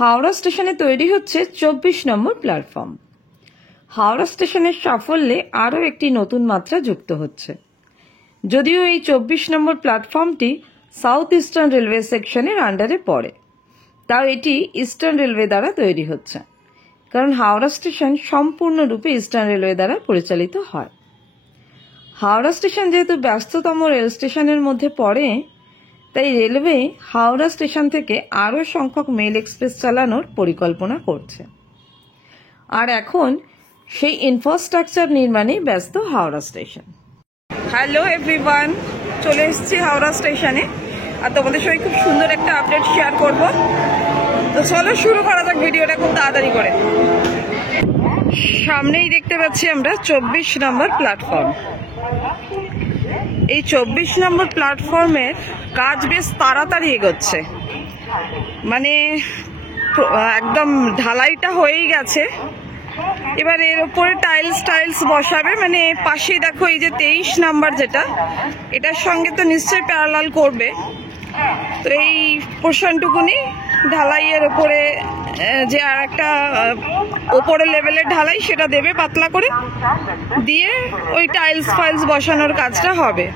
হাওড়া স্টেশনে তৈরি হচ্ছে 24 নম্বর প্ল্যাটফর্ম। হাওড়া স্টেশনের সাফল্যে আরও একটি নতুন মাত্রা যুক্ত হচ্ছে। যদিও এই 24 নম্বর প্ল্যাটফর্মটি সাউথ ইস্টার্ন রেলওয়ে সেকশনের আন্ডারে পড়ে, তাও এটি ইস্টার্ন রেলওয়ে দ্বারা তৈরি হচ্ছে, কারণ হাওড়া স্টেশন সম্পূর্ণরূপে ইস্টার্ন রেলওয়ে দ্বারা পরিচালিত হয়। হাওড়া স্টেশন যেহেতু ব্যস্ততম রেল স্টেশনের মধ্যে পড়ে, তাই রেলওয়ে হাওড়া স্টেশন থেকে আরও সংখ্যক মেল এক্সপ্রেস চালানোর পরিকল্পনা করছে। আর এখন সেই ইনফ্রাস্ট্রাকচার নির্মাণে ব্যস্ত হাওড়া স্টেশন। হ্যালো এভরিওয়ান, চলে এসেছি হাওড়া স্টেশনে আর তোমাদের সঙ্গে খুব সুন্দর একটা আপডেট শেয়ার করব। তো চলো শুরু করা যাক ভিডিওটা খুব তাড়াতাড়ি করে। সামনেই দেখতে পাচ্ছি আমরা 24 নম্বর প্ল্যাটফর্ম। এই 24 নম্বর প্ল্যাটফর্মের কাজ বেশ তাড়াতাড়ি এগোচ্ছে, মানে একদম ঢালাইটা হয়েই গেছে। এবার এর উপরে টাইলস বসাবে, মানে পাশেই দেখো এই যে 23 নাম্বার যেটা, এটার সঙ্গে তো নিশ্চয়ই প্যারালাল করবে। তো এই পোর্শনটুকুনি ঢালাইয়ের ওপরে যে আর একটা ওপরে লেভেলের ঢালাই সেটা দেবে পাতলা করে, দিয়ে ওই টাইলস বসানোর কাজটা হবে।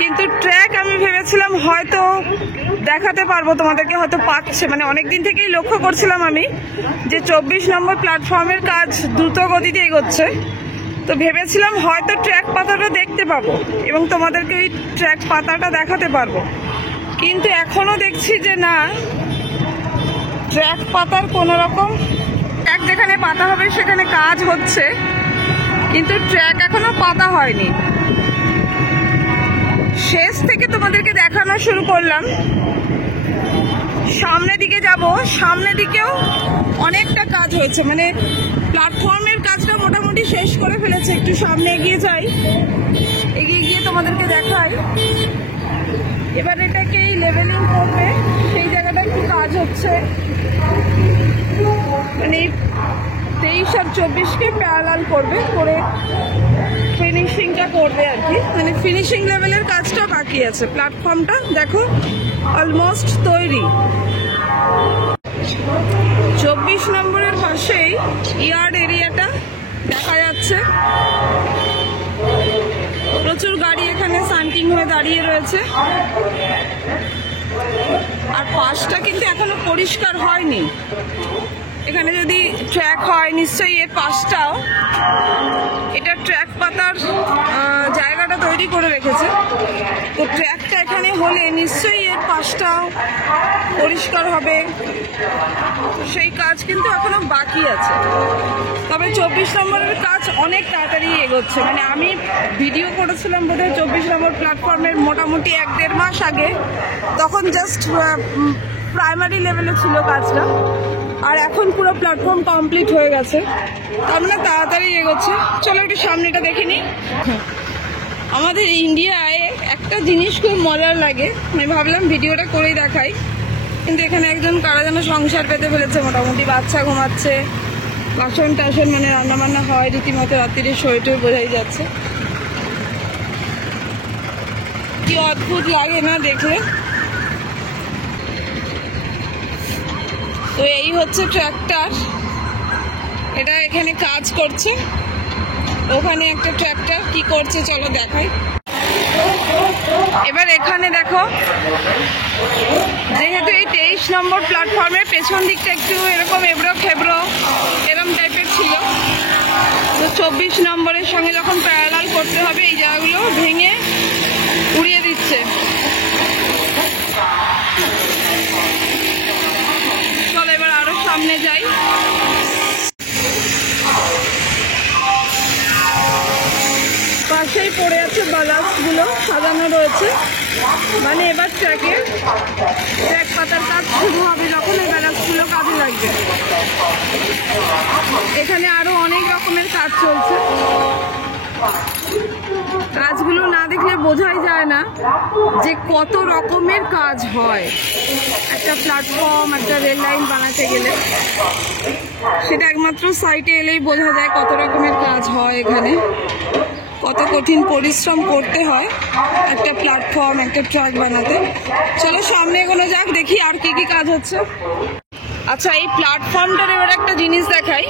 কিন্তু ট্র্যাক আমি ভেবেছিলাম হয়তো দেখাতে পারবো তোমাদেরকে, হয়তো পাচ্ছে, মানে অনেকদিন থেকেই লক্ষ্য করছিলাম আমি যে 24 নম্বর প্ল্যাটফর্মের কাজ দ্রুত গতিতে এগোচ্ছে। তো ভেবেছিলাম হয়তো ট্র্যাক পাতাটা দেখতে পাবো এবং তোমাদেরকে ওই ট্র্যাক পাতাটা দেখাতে পারবো, কিন্তু এখনো দেখছি যে না, ট্র্যাক পাতার কোনো রকম, ট্র্যাক যেখানে পাতা হবে সেখানে কাজ হচ্ছে, কিন্তু ট্র্যাক এখনো পাতা হয়নি। শেষ থেকে তোমাদেরকে দেখানো শুরু করলাম। সামনের দিকে যাব, সামনের দিকেও অনেকটা কাজ হয়েছে, মানে প্ল্যাটফর্মের কাজটা মোটামুটি শেষ করে ফেলেছে। একটু সামনে এগিয়ে যাই, এগিয়ে গিয়ে তোমাদেরকে দেখাই। এবার এটাকেই লেভেলিং করবে, সেই জায়গাটা একটু কাজ হচ্ছে, মানে 23 আর 24কে প্যারালাল করবে, করে ফিনিশিংটা করবে আর কি, মানে ফিনিশিং লেভেলের কাজটা বাকি আছে। প্ল্যাটফর্মটা দেখো অলমোস্ট তৈরি। 24 নম্বরের পাশেই ইয়ার্ড এরিয়াটা দেখা যাচ্ছে, প্রচুর গাড়ি এখানে সান্টিং হয়ে দাঁড়িয়ে রয়েছে। আর পাশটা কিন্তু এখনো পরিষ্কার হয়নি। এখানে যদি ট্র্যাক হয় নিশ্চয়ই এর পাশটাও, এটা ট্র্যাক পাতার জায়গাটা তৈরি করে রেখেছে, তো ট্র্যাকটা এখানে হলে নিশ্চয়ই এর পাশটাও পরিষ্কার হবে। সেই কাজ কিন্তু এখনো বাকি আছে। তবে 24 নম্বরের কাজ অনেক তাড়াতাড়ি এগোচ্ছে, মানে আমি ভিডিও করেছিলাম বোধহয় 24 নম্বর প্ল্যাটফর্মের মোটামুটি 1-1.5 মাস আগে, তখন জাস্ট প্রাইমারি লেভেলে ছিল কাজটা, আর এখন পুরো প্ল্যাটফর্ম কমপ্লিট হয়ে গেছে, তার মানে তাড়াতাড়ি এগোচ্ছে। চলো একটু সামনেটা দেখে নিই। আমাদের ইন্ডিয়ায় একটা জিনিস খুব মজার লাগে, আমি ভাবলাম ভিডিওটা করেই দেখাই, কিন্তু এখানে একজন কারা যেন সংসার পেতে ফেলেছে, মোটামুটি বাচ্চা ঘুমাচ্ছে, বাসন টাসন মানে রান্নাবান্না হয় রীতিমতো, রাত্রিরে শরীর বোঝাই যাচ্ছে। কি অদ্ভুত লাগে না দেখলে। তো এই হচ্ছে ট্র্যাক্টর, এটা এখানে কাজ করছে, ওখানে একটা ট্র্যাক্টর কি করছে চলো দেখাই। এবার এখানে দেখো, যেহেতু এই 23 নম্বর প্ল্যাটফর্মের পেছন দিকটা একটু এরকম এবড়ো খেবড়ো এরকম টাইপের ছিল, তো 24 নম্বরের সঙ্গে যখন প্যারালাল করতে হবে এই জায়গাগুলো ভেঙে উড়িয়ে দিচ্ছে। চলো এবার আরো সামনে যাই। পাশেই পড়ে আছে বালাসগুলো সাজানো রয়েছে, মানে এবার ট্র্যাক পাতার কাজ শুরু হবে যখন এই বালাসগুলো কাজে লাগবে। এখানে আরো অনেক রকমের কাজ চলছে, কাজগুলো না দেখলে বোঝাই যায় না যে কত রকমের কাজ হয় একটা প্ল্যাটফর্ম, একটা রেল লাইন বানাতে গেলে। সেটা একমাত্র সাইটে এলেই বোঝা যায় কত রকমের কাজ হয় এখানে। কত কঠিন পরিশ্রম করতে হয় একটা প্ল্যাটফর্ম, একটা ট্র্যাক বানাতে। চলো সামনে এগোনো যাক, দেখি আর কি কি কাজ হচ্ছে। আচ্ছা, এই প্ল্যাটফর্মটার এবার একটা জিনিস দেখাই।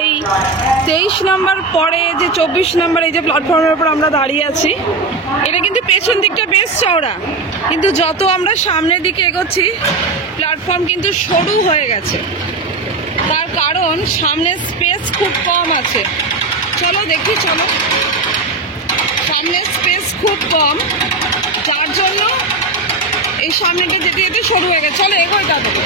এই 23 নম্বর পরে যে 24 নম্বর এই যে প্ল্যাটফর্মের উপর আমরা দাঁড়িয়ে আছি, এটা কিন্তু পেছন দিকটা বেশ চওড়া, কিন্তু যত আমরা সামনের দিকে এগোচ্ছি প্ল্যাটফর্ম কিন্তু সরু হয়ে গেছে। তার কারণ সামনে স্পেস খুব কম আছে। চলো দেখি, চলো। সামনে স্পেস খুব কম, যার জন্য এই সামনেটা যেতে যেতে সরু হয়ে গেছে। চলো এগোই তাড়াতাড়ি।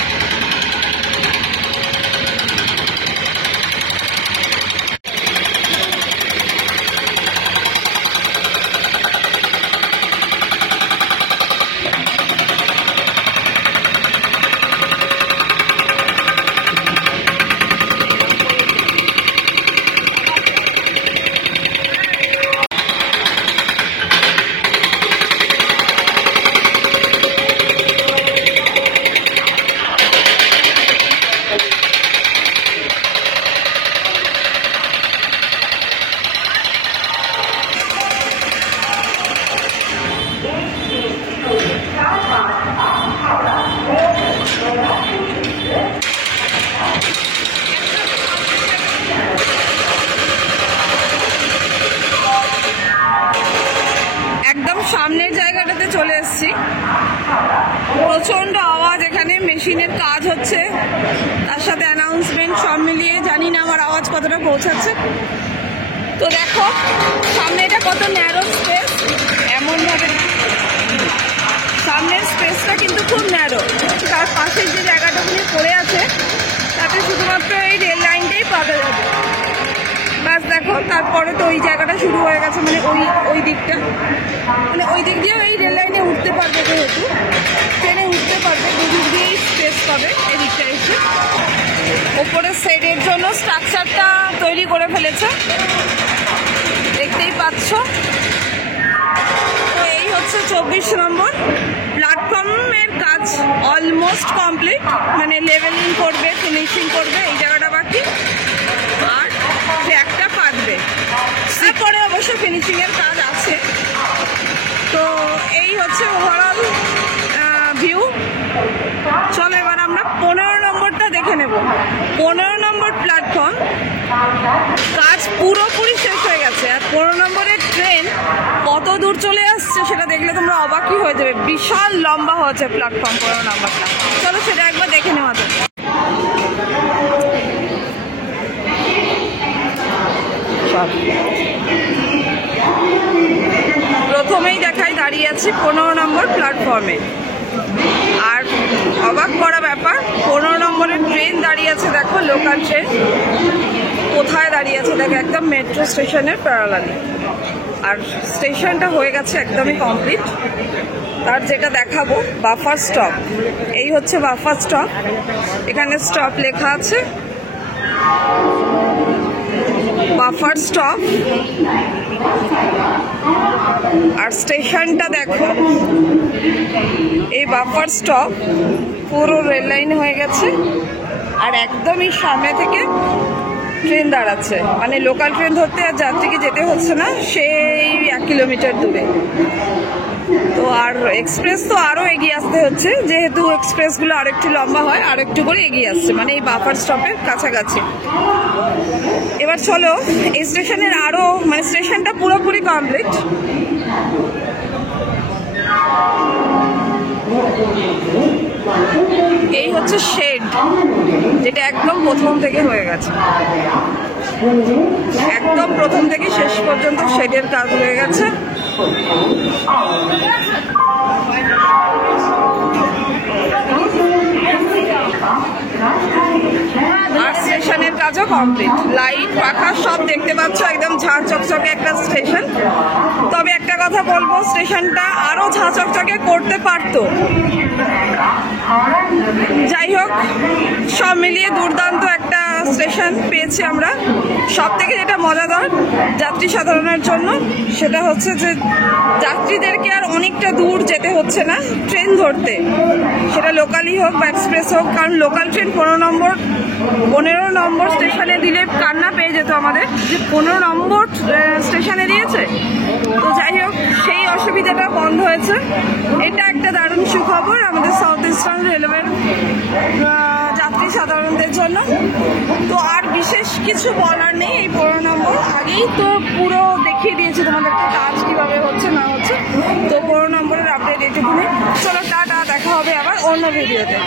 সামনের জায়গাটাতে চলে এসেছি। প্রচন্ড আওয়াজ, এখানে মেশিনের কাজ হচ্ছে, তার সাথে অ্যানাউন্সমেন্ট সব মিলিয়ে জানি না আমার আওয়াজ কতটা পৌঁছাচ্ছে। তো দেখো সামনে এটা কত ন্যারো স্পেস, এমনভাবে সামনের স্পেসটা কিন্তু খুব ন্যারো। তার পাশের যে জায়গাটাগুলি পড়ে আছে তাতে শুধুমাত্র এই রেল লাইনটাই পাওয়া যাবে। বাস দেখো, তারপরে তো ওই জায়গাটা শুরু হয়ে গেছে, মানে ওই দিকটা, মানে ওই দিক দিয়েও এই রেল লাইনে উঠতে পারবে, যেহেতু ট্রেনে উঠতে পারবে, দুদিক দিয়েই স্পেস পাবে। এই দিকটা এসে ওপরের সাইডের জন্য স্ট্রাকচারটা তৈরি করে ফেলেছে, দেখতেই পাচ্ছ। তো এই হচ্ছে 24 নম্বর প্ল্যাটফর্মের কাজ অলমোস্ট কমপ্লিট, মানে লেভেলিং করবে, ফিনিশিং করবে, এই জায়গাটা বাকি, আর ট্র্যাকটা পাতবে। তারপরে অবশ্য ফিনিশিংয়ের কাজ আছে। তো এই হচ্ছে ওভারঅল ভিউ। চলো এবার আমরা 15 নম্বরটা দেখে নেব। 15 নম্বর প্ল্যাটফর্ম কাজ পুরোপুরি শেষ হয়ে গেছে, আর 15 নম্বরের ট্রেন কত দূর চলে আসছে সেটা দেখলে তোমরা অবাকই হয়ে যাবে। বিশাল লম্বা হয়েছে প্ল্যাটফর্ম 15 নম্বরটা। চলো সেটা একবার দেখে নেওয়া যাবে। প্রথমেই দেখাই দাঁড়িয়ে আছি 15 নম্বর প্ল্যাটফর্মে, আর অবাক করা ব্যাপার 15 নম্বরের ট্রেন দাঁড়িয়ে আছে। দেখো লোকাল ট্রেন কোথায় দাঁড়িয়ে আছে, দেখো একদম মেট্রো স্টেশনের প্যারালালি, আর স্টেশনটা হয়ে গেছে একদমই কমপ্লিট। তার যেটা দেখাবো বাফার স্টপ, এই হচ্ছে বাফার স্টপ। এখানে স্টপ লেখা আছে, বাফার স্টপ। আর স্টেশনটা দেখো, এই বাফার স্টপ পুরো রেল লাইন হয়ে গেছে, আর একদমই সামনে থেকে ট্রেন দাঁড়াচ্ছে, মানে লোকাল ট্রেন ধরতে আর যাত্রীকে যেতে হচ্ছে না সেই 1 কিলোমিটার দূরে। তো আর এক্সপ্রেস তো আরও এগিয়ে আসতে হচ্ছে, যেহেতু এক্সপ্রেসগুলো আরেকটু লম্বা হয়, আরেকটু করে এগিয়ে আসছে, মানে এই বাফার স্টপের কাছাকাছি। এবার চলো এই স্টেশনের আরও, মানে স্টেশনটা পুরোপুরি কমপ্লিট। এই হচ্ছে শেড, যেটা একদম প্রথম থেকে হয়ে গেছে, একদম প্রথম থেকে শেষ পর্যন্ত শেডের কাজ হয়ে গেছে। আর স্টেশনের কাজও কমপ্লিট, লাইট পাখা সব দেখতে পাচ্ছ, একদম ঝাঁ চকচকে একটা স্টেশন। তবে একটা কথা বলবো, স্টেশনটা আরো ঝাঁ চকচকে করতে পারতো। যাই হোক, সব মিলিয়ে দুর্দান্ত একটা স্টেশন পেয়েছি আমরা। সব থেকে যেটা মজাদার যাত্রী সাধারণের জন্য সেটা হচ্ছে যে যাত্রীদেরকে আর অনেকটা দূর যেতে হচ্ছে না ট্রেন ধরতে, সেটা লোকালই হোক বা এক্সপ্রেস হোক, কারণ লোকাল ট্রেন 15 নম্বর স্টেশনে দিলে কান্না পেয়ে যেত আমাদের যে 15 নম্বর স্টেশনে দিয়েছে। তো যাই হোক, সেই অসুবিধাটা বন্ধ হয়েছে। এটা একটা দারুণ সুখবর আমাদের সাউথ ইস্টার্ন রেলওয়ের যাত্রী সাধারণদের জন্য। তো আর বিশেষ কিছু বলার নেই, এই 15 নম্বর আগেই তো পুরো দেখিয়ে দিয়েছি তোমাদেরকে কাজ কিভাবে হচ্ছে না হচ্ছে। তো 15 নম্বরের আপডেট এটুকুনি। চলো টাটা, দেখা হবে আবার অন্য ভিডিওতে।